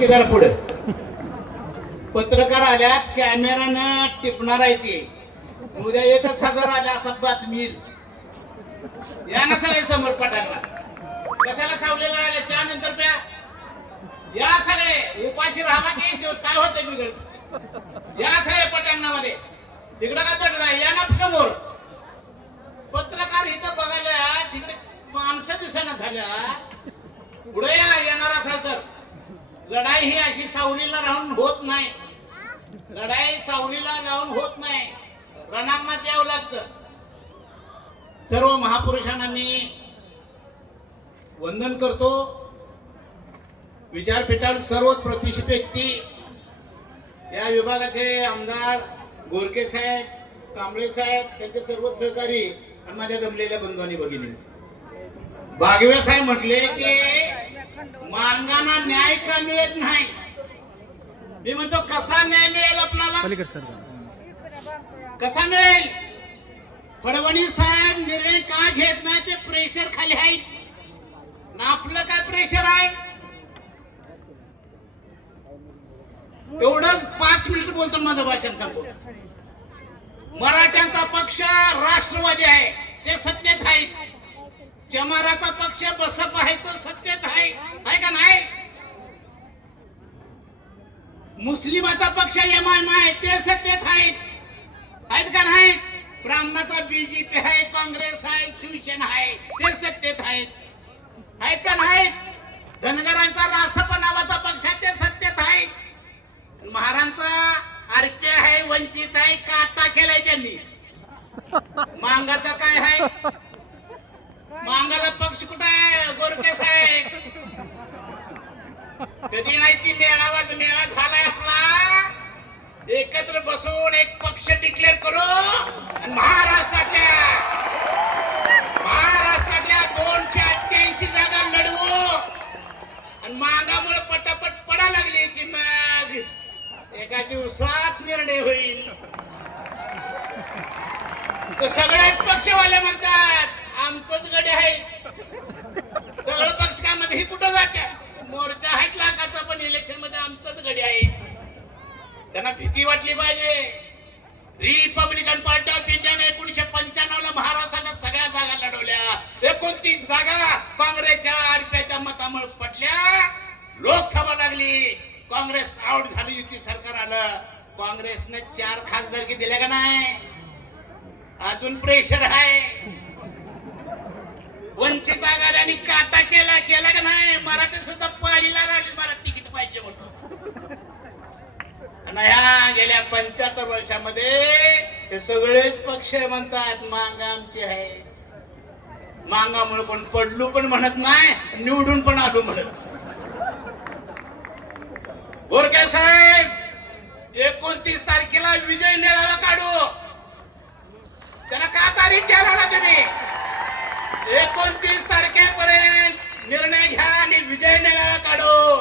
जरा पुढे पत्रकार आल्या कॅमेरानं टिपणार आहे ते उद्या 1,000 आल्या असा बातमी येईल. या ना सगळे समोर पटांगला कशाला सावलेला आल्या चहा नंतर प्या या सगळे उपाशी राहा की एक दिवस काय होतंय बिघडत या सगळे पटांगणामध्ये तिकडं का चढला या ना समोर पत्रकार इथं बघायला तिकडे माणसं दिसेना झाल्या पुढे या येणार असाल तर लढाई ही अशी सावलीला राहून होत नाही. लढाई सावलीला राहून होत नाही रणांगणात यावं लागतं. सर्व महापुरुषांना मी वंदन करतो. विचारपीठावर सर्वच प्रतिष्ठित व्यक्ती या विभागाचे आमदार गोरके साहेब कांबळे साहेब त्यांचे सर्व सहकारी आणि माझ्या जमलेल्या बंधू आणि भगिनी बागवे साहेब म्हटले की मांगांना न्याय का मिळत नाही. मी म्हणतो कसा न्याय मिळेल आपल्याला कसा मिळेल. फडणवीस साहेब निर्णय का घेत नाही ते प्रेशर खाली आहे ना आपलं काय प्रेशर आहे. एवढंच 5 मिनिट बोलतो माझं भाषण सांगतो. मराठ्यांचा पक्ष राष्ट्रवादी आहे ते सत्तेत आहे. चमाराचा पक्ष बसप आहे तो सत्तेत आहे का नाही. मुस्लिमाचा पक्ष एमआयएम आहे ते सत्तेत आहेत का नाही. ब्राह्मणाचा बीजेपी आहे काँग्रेस आहे शिवसेना आहे ते सत्तेत आहेत का नाही. धनगरांचा रासप नावाचा पक्ष ते सत्तेत आहे. महारांचा आरपी आहे वंचित आहे काटा केलाय त्यांनी. मांगाचा काय आहे मांगाला पक्ष कुठं आहे गोरके साहेब. कधी नाही ती मेळा झालाय आपला. एकत्र बसून एक पक्ष डिक्लेअर करू आणि महाराष्ट्रातल्या 288 जागा लढवू आणि मांगामुळे पटापट पडा लागली की मग एका दिवसात निर्णय होईल. तर सगळेच पक्षवाले म्हणतात आमचंच गडे आहे. सगळं पक्ष काय मध्ये ही कुठं जात्या मोर्चा आहेत लाखाचा पण इलेक्शन मध्ये आमचंच गडे आहे. त्यांना भीती वाटली पाहिजे. रिपब्लिकन पार्टी ऑफ इंडियाने 1995 ला महाराष्ट्राच्या सगळ्या जागा लढवल्या. 29 जागा काँग्रेसच्या आरपीच्या मतामुळे पटल्या. लोकसभा लागली काँग्रेस आउट झाली युती सरकार आलं. काँग्रेसने 4 खासदारकी दिल्या का नाही. अजून प्रेशर आहे. वंचित आघाड्यांनी काटा केला का नाही. मराठी सुद्धा पाळीला राहिली मला तिकीट पाहिजे म्हणून. आणि ह्या गेल्या 75 वर्षामध्ये हे सगळेच पक्ष म्हणतात मांगा आमची आहे. मांगामुळे पण पडलो पण म्हणत नाही निवडून पण आलो म्हणत. गोरके साहेब 29 तारखेला विजय मेळावा काढू. त्याला का तारीख द्यायला ना तुम्ही. 29 तारखेपर्यंत निर्णय घ्या आणि विजय मेळावा काढू.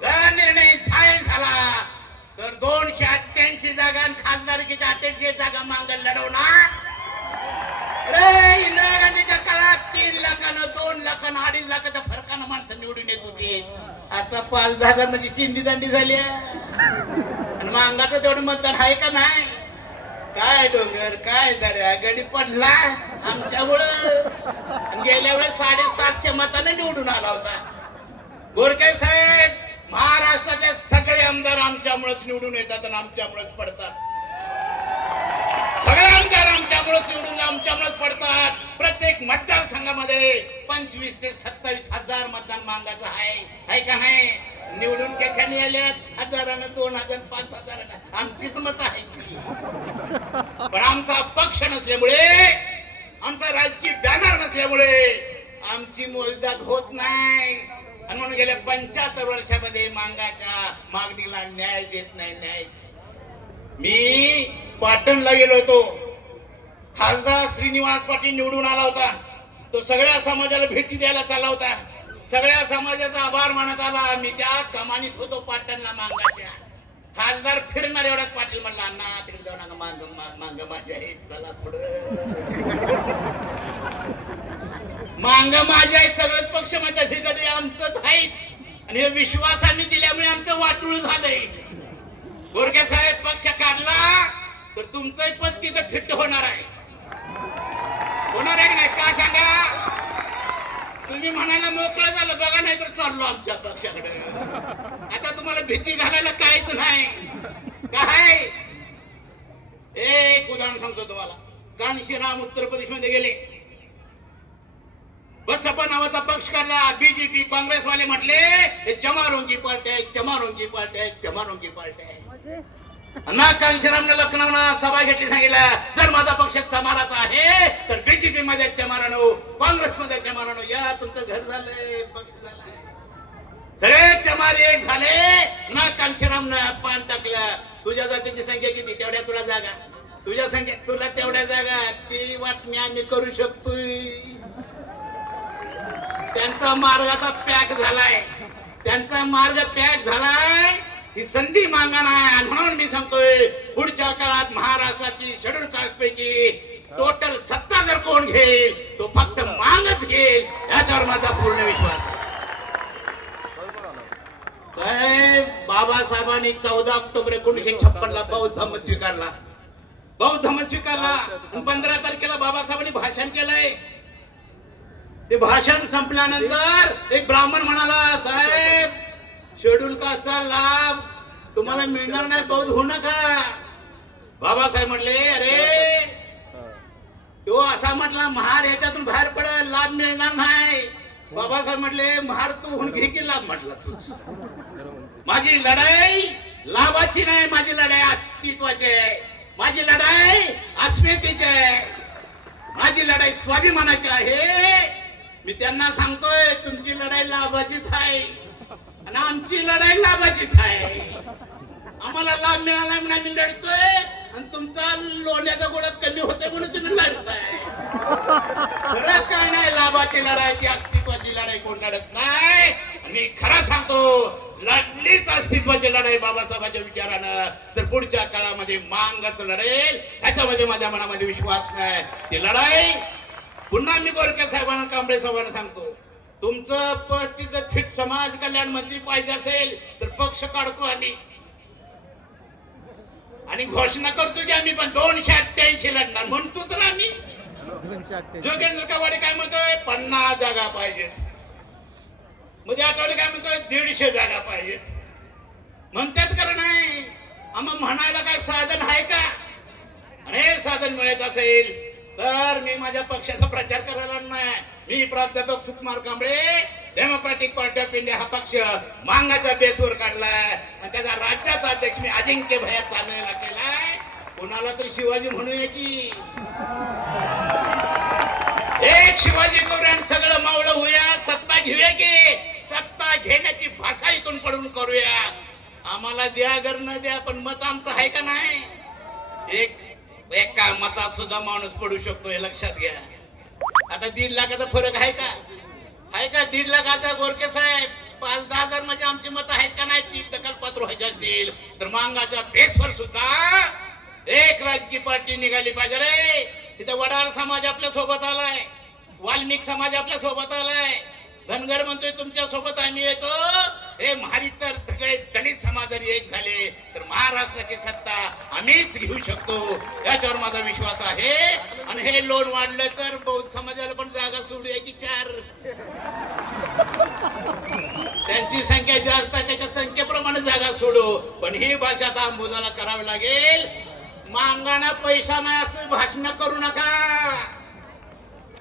जर निर्णय झाला तर 288 जागा आणि खासदारकीच्या 88 जागा मागं लढवणार. अरे इंदिरा गांधीच्या काळात 3 लाखानं 2 लाखानं 2.5 लाखाच्या फरकानं माणसं निवडून येत होती. आता 5,000 म्हणजे चिंदी दांडी झाली आणि मांगाचं तेवढं मतदान आहे का नाही. काय डोंगर काय दर्या गडी पडला आमच्यामुळं. गेल्या वेळेस 750 मताने निवडून आला होता. गोरके साहेब महाराष्ट्रातले सगळे आमदार आमच्यामुळेच निवडून येतात आणि आमच्यामुळेच पडतात. सगळे आमदार आमच्यामुळेच निवडून आमच्यामुळेच पडतात. प्रत्येक मतदारसंघामध्ये 25 ते 27 हजार मतदान मांगाचं आहे का नाही. निवडून कशाने आल्यात 1000, 2000, 5000 आमचीच मत आहे. पण आमचा पक्ष नसल्यामुळे आमचा राजकीय बॅनर नसल्यामुळे आमची मोजदाद होत नाही. आणि म्हणून गेल्या 75 वर्षामध्ये मांगाच्या मागणीला न्याय देत नाही. न्याय मी पाटणला गेलो होतो. खासदार श्रीनिवास पाटील निवडून आला होता. तो सगळ्या समाजाला भेटी द्यायला चालला होता. सगळ्या समाजाचा आभार मानत आला. मी त्या कमानीत होतो पाटणला मांगाच्या. खासदार फिरणार एवढ्यात पाटील म्हणला अण्णा तिकडे जाऊ नका मांग माझी आहे चला पुढे. मांग माझे आहेत सगळेच पक्ष माझ्या ठिकाणी आमचंच आहेत आणि हे विश्वास आम्ही दिल्यामुळे आमचं गोरखे साहेब पक्ष काढला तर तुमचंही पद तिथं फिट होणार आहे. होणार आहे की नाही का सांगा? तुम्ही म्हणायला मोकळं झालं बघा, नाही तर चाललो आमच्या पक्षाकडे. आता तुम्हाला भीती घालायला काहीच नाही. काय एक उदाहरण सांगतो तुम्हाला. कांशीराम उत्तर प्रदेश मध्ये गेले, बसपा नावाचा पक्ष काढला. बीजेपी काँग्रेसवाले म्हटले हे चमारोंगी पार्टी आहे, चमारोंगी पार्टी आहे, चमारोंगी पार्टी आहे. ना कांशीरामने लखनौला सभा घेतली, सांगितलं जर माझा पक्ष चमाराचा आहे तर बीजेपी मध्ये चमारानो, काँग्रेस मध्ये चमारानो. या तुमचं घर झालंय, पक्ष झालाय, सगळे चमार एक झाले. ना कांशीरामनं पान टाकलं. तुझ्या जातीची संख्या किती, तेवढ्या तुला जागा, तुझ्या संख्या तुला तेवढ्या जागा. ती वाटणी आम्ही करू शकतोय. त्यांचा मार्ग आता पॅक झालाय, त्यांचा मार्ग पॅक झालाय. ही संधी मागा नाही. आणि म्हणून मी सांगतोय पुढच्या काळात महाराष्ट्राची शेड्यूल कास्ट पैकी टोटल सत्ता जर कोण घेईल तो फक्त मागच घेईल, याच्यावर माझा पूर्ण विश्वास आहे. साहेब बाबासाहेबांनी 14 ऑक्टोबर 1956 ला बौद्ध धर्म स्वीकारला. बौद्ध धर्म स्वीकारला आणि 15 तारखेला बाबासाहेबांनी भाषण केलंय. ते भाषण संपल्यानंतर एक ब्राह्मण म्हणाला, साहेब शेड्यूल कास्टचा लाभ तुम्हाला मिळणार नाही, बौद्ध होऊ नका. बाबासाहेब म्हटले अरे तो असा म्हटला महार याच्यातून बाहेर पडेल, लाभ मिळणार नाही. बाबासाहेब म्हटले महार तू होऊन घे की लाभ. म्हटला तू माझी लढाई लाभाची नाही, माझी लढाई अस्तित्वाची आहे, माझी लढाई अस्मितेची आहे, माझी लढाई स्वाभिमानाची आहे. मी त्यांना सांगतोय तुमची लढाई लाभाचीच आहे आणि आमची लढाई लाभाचीच आहे. आम्हाला लाभ मिळाला म्हणून आम्ही लढतोय आणि तुमचा लोण्याचा गोळा कमी होतोय म्हणून तुम्ही लढताय. फरक काय नाही, लाभाची लढाई की अस्तित्वाची लढाई कोण लढत नाही. आणि खरं सांगतो लढलीच अस्तित्वाची लढाई बाबासाहेबांच्या विचारानं तर पुढच्या काळामध्ये मांगच लढेल, ह्याच्यामध्ये माझ्या मनामध्ये विश्वास नाही. ती लढाई पुन्हा मी गोरखे साहेबांना, कांबळे साहेबांना सांगतो, तुमचं पद तिथं फिट समाज कल्याण मंत्री पाहिजे असेल तर पक्ष काढतो आम्ही आणि घोषणा करतो की आम्ही पण 288 लढणार म्हणतो तर आम्ही. जोगेंद्र कवाडे काय म्हणतोय 50 जागा पाहिजेत, मध्ये आठवडे काय म्हणतोय 150 जागा पाहिजेत. म्हणतात कारण नाही, आम्हाला म्हणायला काय साधन आहे का? आणि हे साधन मिळायचं असेल तर मी माझ्या पक्षाचा प्रचार करायला नाही. मी प्राध्यापक Sukumar Kamble, Democratic Party of India हा पक्ष मांगाच्या बेसवर काढलाय आणि त्याचा राज्याचा अध्यक्ष मी अजिंक्य भैया चांदणेला केलाय. कोणाला तरी शिवाजी म्हणूया की एक शिवाजी करूया, सगळं मावळं होऊया, सत्ता घेऊया की सत्ता घेण्याची भाषा इथून पडून करूया. आम्हाला द्या घर न द्या पण मत आमचं आहे का नाही? एका मतात सुद्धा माणूस पडू शकतो हे लक्षात घ्या. आता 1.5 लाखाचा फरक आहे का? आहे का? 1.5 लाखाचा गोरखे साहेब 5-10 हजार म्हणजे आमची मत आहेत का नाही? ती दखलपात्र व्हायची असतील तर मांगाच्या बेसवर सुद्धा एक राजकीय पार्टी निघाली पाहिजे रे. तिथे वडार समाज आपल्या सोबत आलाय, वाल्मिक समाज आपल्या सोबत आलाय, धनगर म्हणतोय तुमच्या सोबत आम्ही येतो. हे महारितर सगळे दलित समाज जरी एक झाले तर महाराष्ट्राची सत्ता आम्हीच घेऊ शकतो, याच्यावर माझा विश्वास आहे. आणि हे लोन वाढलं तर बौद्ध समाजाला पण जागा सोडूया की 4. त्यांची संख्या जास्त आहे, त्याच्या संख्येप्रमाणे जागा सोडू. पण ही भाषा आता आंबोजाला करावी लागेल. मांगाना पैसा नाही असं भाषण करू नका.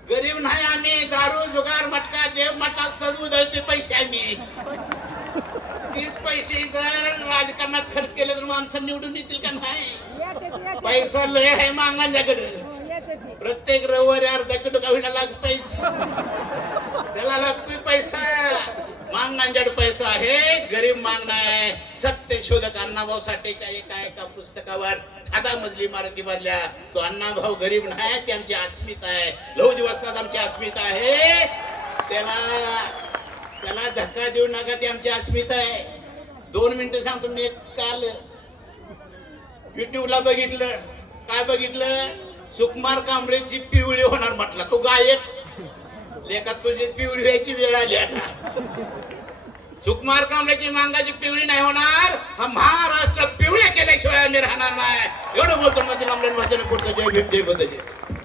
गरीब नाही आम्ही, दारू जुगार मटका देव मटा सजवू दळते पैसे आम्ही. तीच पैसे जर राजकारणात खर्च केले तर माणसं निवडून येतील का नाही? पैसा लय आहे मांगांच्याकडे. प्रत्येक रविवारी अर्धा किलो का होईना लागतोच, त्याला लागतोय पैसा. मांगांच्याकडे पैसा आहे, गरीब मांग नाही. सत्य शोधक अण्णाभाऊ साठेच्या एका पुस्तकावर खादा मजली इमारती बांधल्या. तो अण्णाभाऊ गरीब नाही, ती आमची अस्मिता आहे. लहुजी वस्ताद आमची अस्मिता आहे. त्याला धक्का देऊ नका, ती आमची अस्मिता आहे. 2 मिनिटं सांगतो. मी काल युट्यूबला बघितलं. काय बघितलं? सुकुमार कांबळेची पिवळी होणार म्हटला. तो गायक लेखा तुझी पिवळी व्हायची वेळ आली आता. सुकुमार कांबळेची मांगाची पिवळी नाही होणार. हा महाराष्ट्र पिवळे केल्याशिवाय राहणार नाही. एवढं बोलतो माझे लांबलेन वाचन करतो. जय भीम जय बंद जय.